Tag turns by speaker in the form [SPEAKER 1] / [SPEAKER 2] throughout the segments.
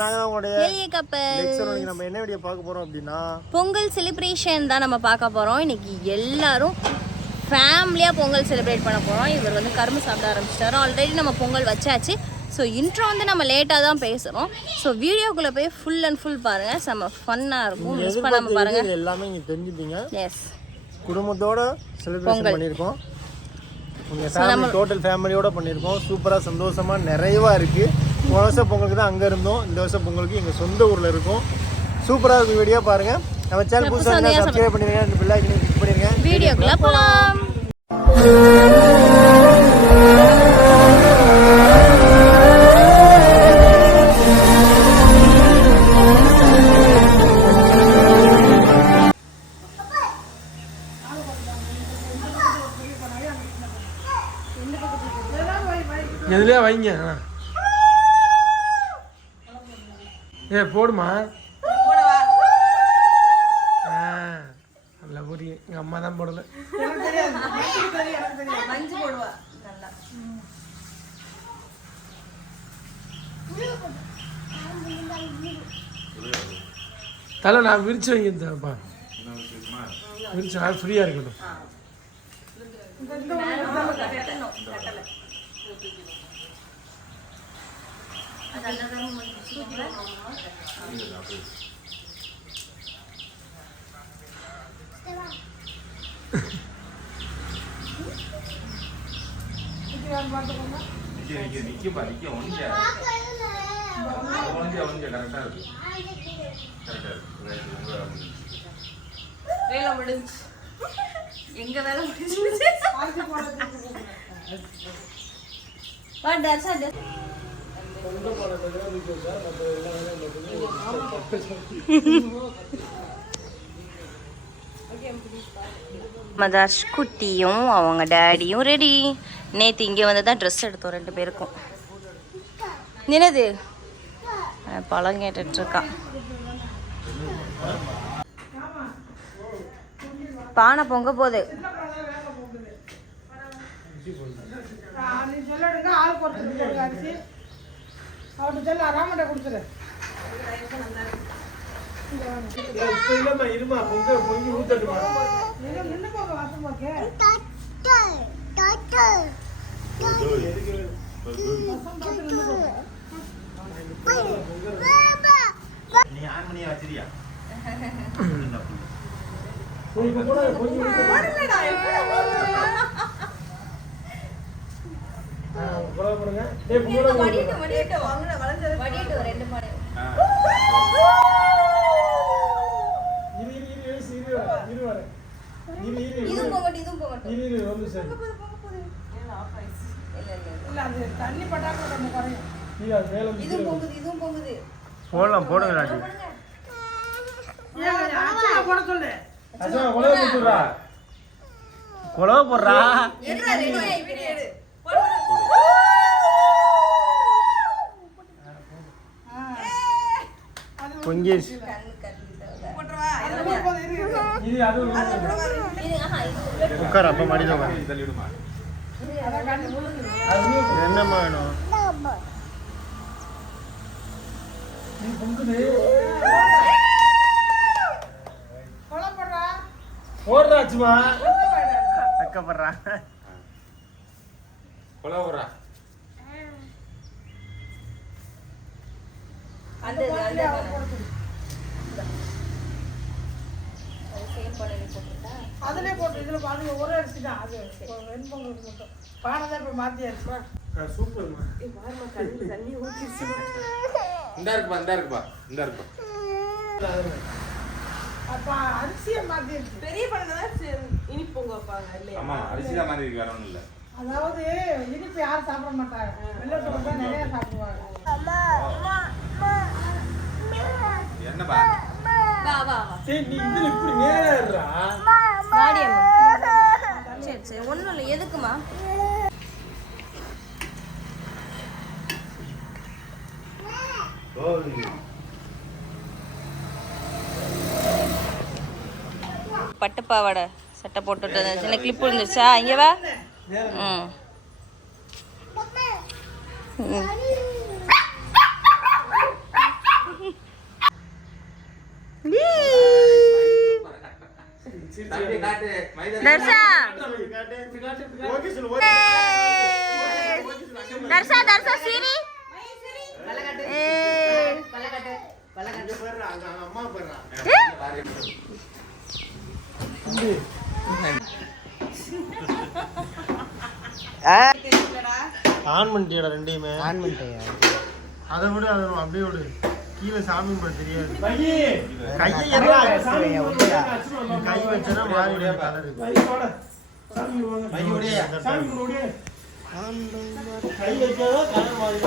[SPEAKER 1] இன்னைக்கு நம்ம என்ன வீடியோ பார்க்க போறோம் அப்படின்னா?
[SPEAKER 2] பொங்கல் செலிப்ரேஷன் தான் நம்ம பார்க்க போகிறோம் இன்னைக்கு எல்லாரும் ஃபேமிலியாக பொங்கல் செலிப்ரேட் பண்ண போகிறோம் இவர் வந்து கரும்பு சாப்பிட ஆரம்பிச்சிட்டாரு. ஆல்ரெடி நம்ம பொங்கல் வச்சாச்சு. ஸோ இன்ட்ரோ வந்து நம்ம லேட்டாக தான் பேசுகிறோம் ஸோ வீடியோக்குள்ளே போய் ஃபுல் அண்ட் ஃபுல் பாருங்கள் செம்ம ஃபன்னாக இருக்கும். மிஸ் பண்ணாமல் பாருங்கள்
[SPEAKER 1] எல்லாமே நீங்க தெரிஞ்சுப்பீங்க?
[SPEAKER 2] எஸ்
[SPEAKER 1] குடும்பத்தோட செலிப்ரேஷன் பண்ணியிருக்கோம். உங்க ஃபேமிலி டோட்டல் ஃபேமிலியோட பண்ணியிருக்கோம். சூப்பரா சந்தோஷமா நிறைவா இருக்கு. போன வருஷம் பொங்கலுக்கு தான் அங்க இருந்தோம். இந்த வருஷம் பொங்கலுக்கு எங்க சொந்த ஊர்ல இருக்கோம். சூப்பரா இருக்கும் வீடியோ பாருங்க. நம்ம சேனல் புதுசாக சப்ஸ்கிரைப் பண்ணிருங்க இந்த பிள்ளை கிளிக் பண்ணிருங்க
[SPEAKER 2] வீடியோக்குள்ளே போகலாம்
[SPEAKER 3] ஏ போடுமா? ஆ, நல்லா புரியும் எங்க அம்மா தான் போடல. தலை நான் விரிச்சு வைங்கப்பா விரிச்சு நான் ஃப்ரீயாக இருக்கட்டும்.
[SPEAKER 4] நிக்க நிக்க நிக்க ஒன்றிய ஒன்றிய ஒன்றிய கரெக்டா இருக்கு கரெக்டா இருக்கு ரைட் உங்க
[SPEAKER 2] வேலை முடிஞ்சு எங்க வேலை முடிஞ்சு மதாஷ் குட்டியும் அவங்க டேடியும் ரெடி நேற்று இங்கே வந்து தான் ட்ரெஸ் எடுத்தோம் ரெண்டு பேருக்கும். நினது பழம் பழம் கேட்டுட்ருக்கான் பானை பொங்க போகுது.
[SPEAKER 5] ஆள் அவர்கிட்ட சொல்ல ராமண்ட கொடுத்துரு
[SPEAKER 3] இல்லைம்மா இருமா பொங்க பொங்கி ஊத்தட்டுமா
[SPEAKER 5] நின்று நின்று போக வாசம் போக்கு
[SPEAKER 4] நீ ஆன் வச்சிரியா
[SPEAKER 3] கூட பொங்கி ஊத்த ஆ புடவை போடுங்க ஏய் புடவை போடுங்க இரு இரு இரு இரு இரு. இரு இரு இரு. இரு இரு வந்து சரி.
[SPEAKER 5] இல்ல அது தண்ணி பட்டாக்க கொஞ்சம் குறையும்.
[SPEAKER 3] அது மேல வந்து கீழே வா.
[SPEAKER 1] போடலாம் போடுங்க
[SPEAKER 5] ஏன் அச்சா போட சொல்லு.
[SPEAKER 3] அச்சா உலக கொடுத்துடுறா
[SPEAKER 1] குழவை போடுறா.
[SPEAKER 3] இது அது ஒரு
[SPEAKER 1] உட்கார் அப்போ மடியில் என்னம்மா வேணும்?
[SPEAKER 3] நீ பொங்குது
[SPEAKER 5] கொலை போடுறா.
[SPEAKER 3] ஓடுறாச்சுமா
[SPEAKER 4] விடுறா
[SPEAKER 5] அதுலயே போட்டு இதுல பாருங்க ஒரு அரிசி தான். அது வெண்பொங்கலுக்கு மட்டும். பானை தான் இப்ப மாத்தியாச்சு
[SPEAKER 3] சூப்பர்மா.
[SPEAKER 4] இந்தா இருக்குப்பா இந்தா இருக்குப்பா இந்தா இருக்குப்பா.
[SPEAKER 5] அப்ப அரிசியை மாத்தியாச்சு.
[SPEAKER 6] பெரிய படம் தான் இனிப்பு பொங்க வைப்பாங்க இல்லையா?
[SPEAKER 4] ஆமா அரிசி தான் மாதிரி இருக்கு வேற இல்ல.
[SPEAKER 5] அதாவது இனிப்பு யாரும் சாப்பிட மாட்டாங்க. வெள்ளத்தோட தான் நிறைய சாப்பிடுவாங்க.
[SPEAKER 4] என்னப்பா?
[SPEAKER 2] வா வா வா.
[SPEAKER 3] சரி நீ இதுல இப்படி நேரா
[SPEAKER 2] வாடியம்மா சரி சரி. ஒன்றும் இல்லை. எதுக்குமா பட்டு பாவாடை சட்டை போட்டுட்டு சின்ன கிளிப் விழுந்துருச்சா? இங்கே வா. ம். தர்ஷா! தர்ஷா தர்ஷா சீனி!
[SPEAKER 1] ஆன் பண்ணிட்டியாடா ரெண்டையுமே. ஆன் பண்ணிட்டேன் அதை விட அதை அப்படியே விடு. கீழே சாமி கும்பிட தெரியாது. கையை எல்லாம். கை வச்சனா மாறி கலர். கை வைக்காத கலர் மாறி.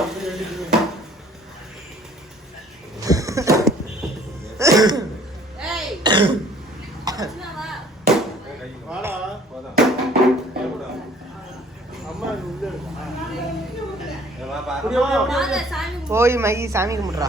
[SPEAKER 7] போய் மையி சாமி கும்பிட்றா.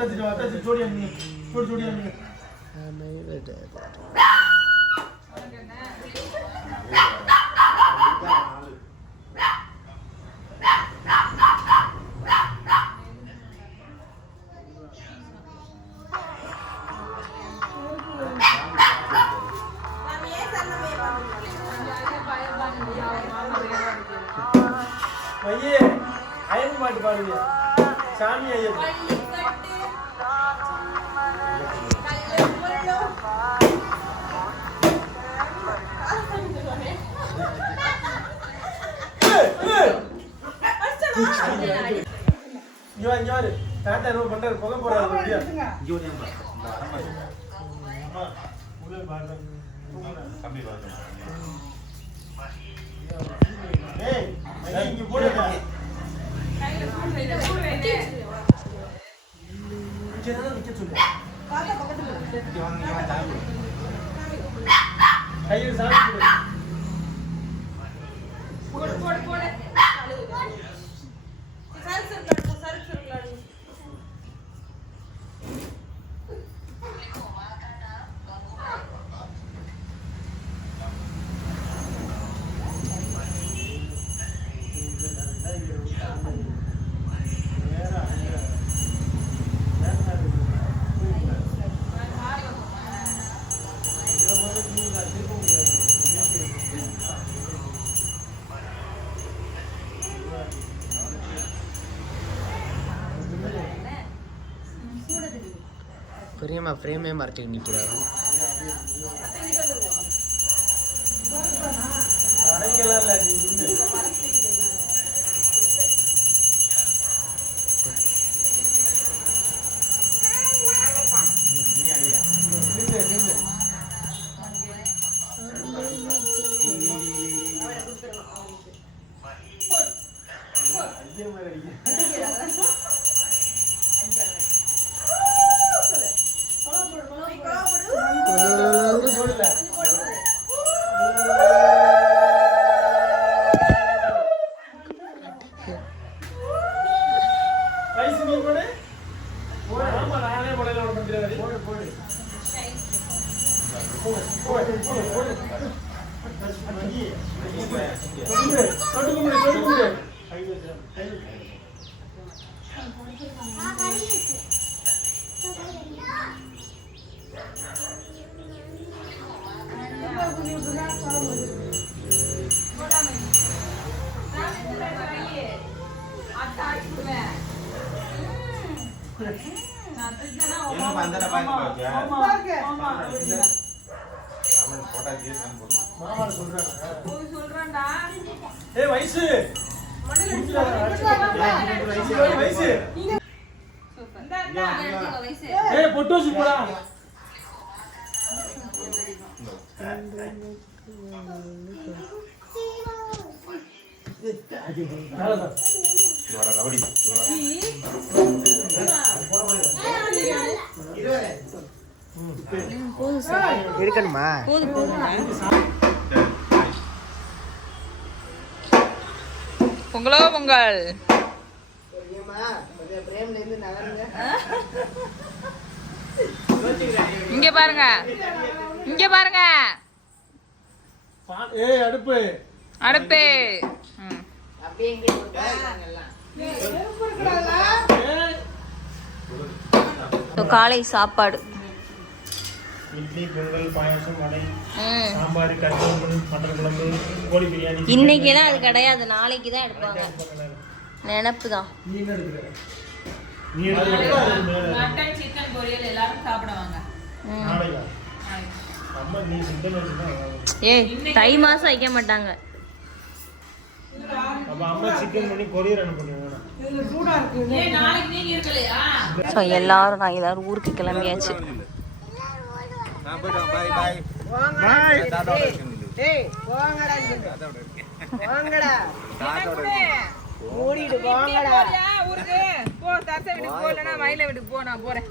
[SPEAKER 3] பக்கம். நீ அட்டாச்சிட்டு வா, அட்டாச்சி ஜோடியா நின்னு. ஜோடி ஜோடியா நின்னு. மையே, அயன் பாட்டு பாடுங்க சாமி ஐயப்பன் இங்க வா, வாரு. தாத்தா என்ன பண்றாரு? புகை
[SPEAKER 1] அம்மா, பாரு. ஏய்,
[SPEAKER 6] கையில வைங்க வைங்க
[SPEAKER 3] தான் நிக்க சொல்லு.
[SPEAKER 5] தாத்தா பக்கத்துல
[SPEAKER 4] வாங்க வாங்க
[SPEAKER 3] கையில் கொடு.
[SPEAKER 6] போடு போடு போடு கழுவு சரி சரி கழுவு சரி சரி கழுவு
[SPEAKER 7] பெரியம்மா ஃப்ரேமே மறைச்சிட்டு நிற்கிறாரு
[SPEAKER 3] அடைக்கலாம்
[SPEAKER 4] Yan ang banda na
[SPEAKER 3] paano ba
[SPEAKER 6] dyan? Bakit?
[SPEAKER 3] ஏய் வயசு. வயசு. ஏய் பொட்டு வச்சு போடா.
[SPEAKER 7] எடுக்கணுமா?
[SPEAKER 2] போதும்
[SPEAKER 6] பொங்கலோ பொங்கல்? இங்க பாருங்க. இங்க பாருங்க.
[SPEAKER 3] அடுப்பு.
[SPEAKER 6] அடுப்பு.
[SPEAKER 2] காலை சாப்பாடு.
[SPEAKER 1] இட்லி பொங்கல் பாயாசம் வடை
[SPEAKER 2] ம்.
[SPEAKER 1] சாம்பார் கறிக்குழம்பு மட்டன் குழம்பு கோழி பிரியாணி
[SPEAKER 2] இன்னைக்கெல்லாம் அது கிடையாது. நாளைக்கு தான் எடுப்பாங்க. நினப்பு தான்.
[SPEAKER 6] மட்டன் சிக்கன் பொரியல் எல்லாரும் சாப்பிடுவாங்க.
[SPEAKER 1] நாளைக்கா? அம்மா நீ சிக்கன் வச்சுதான்
[SPEAKER 2] ஏய் தை மாசம் வைக்க மாட்டாங்க.
[SPEAKER 1] அப்ப அம்மா சிக்கன் பண்ணி
[SPEAKER 2] நான் எல்லாரும்
[SPEAKER 6] ஊருக்கு போ தசை வீட்டுக்கு போ இல்லைன்னா மயில வீட்டுக்கு போ நான் போறேன்